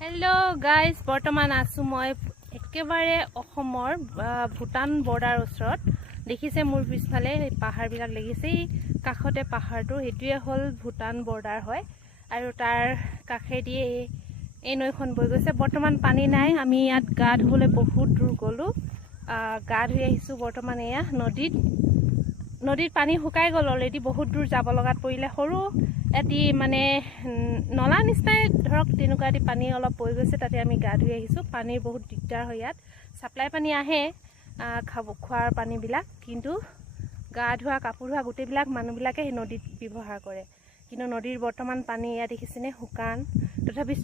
hello guys बर्तमान आसो मैं एकेबारे भूटान बॉर्डार ओसरत देखिसे मोर पिछफाले पहाड़ बिलाक लगिसे काखते पहाड़टो हेतुए हल भूटान बॉर्डार है और तार काखेदी नैखन बई गई बर्तमान पानी नाई आमी इयात गा धुबले बहुत दूर गलो गा धुई आहिसु बर्तमान एया नदीत पानी शुकाई गल अलरेडी बहुत दूर যাব লগাত পৰিলে সৰু এটি মানে নলা নিচিনাই ধৰক তেনেকুৱা এটি পানী অলপ পৰি গৈছে তাতে আমি গা ধুই আহিছো পানীৰ বহুত দিগদাৰ হয় ইয়াত সাপ্লাই পানী আহে খাব খোৱাৰ পানীবিলাক কিন্তু গা ধোৱা কাপোৰ ধোৱা গোটেইবিলাক মানুহবিলাকে নদীত ব্যৱহাৰ কৰে কিন্তু নদীৰ বৰ্তমান পানী ইয়াত দেখিছেনে শুকান তথাপি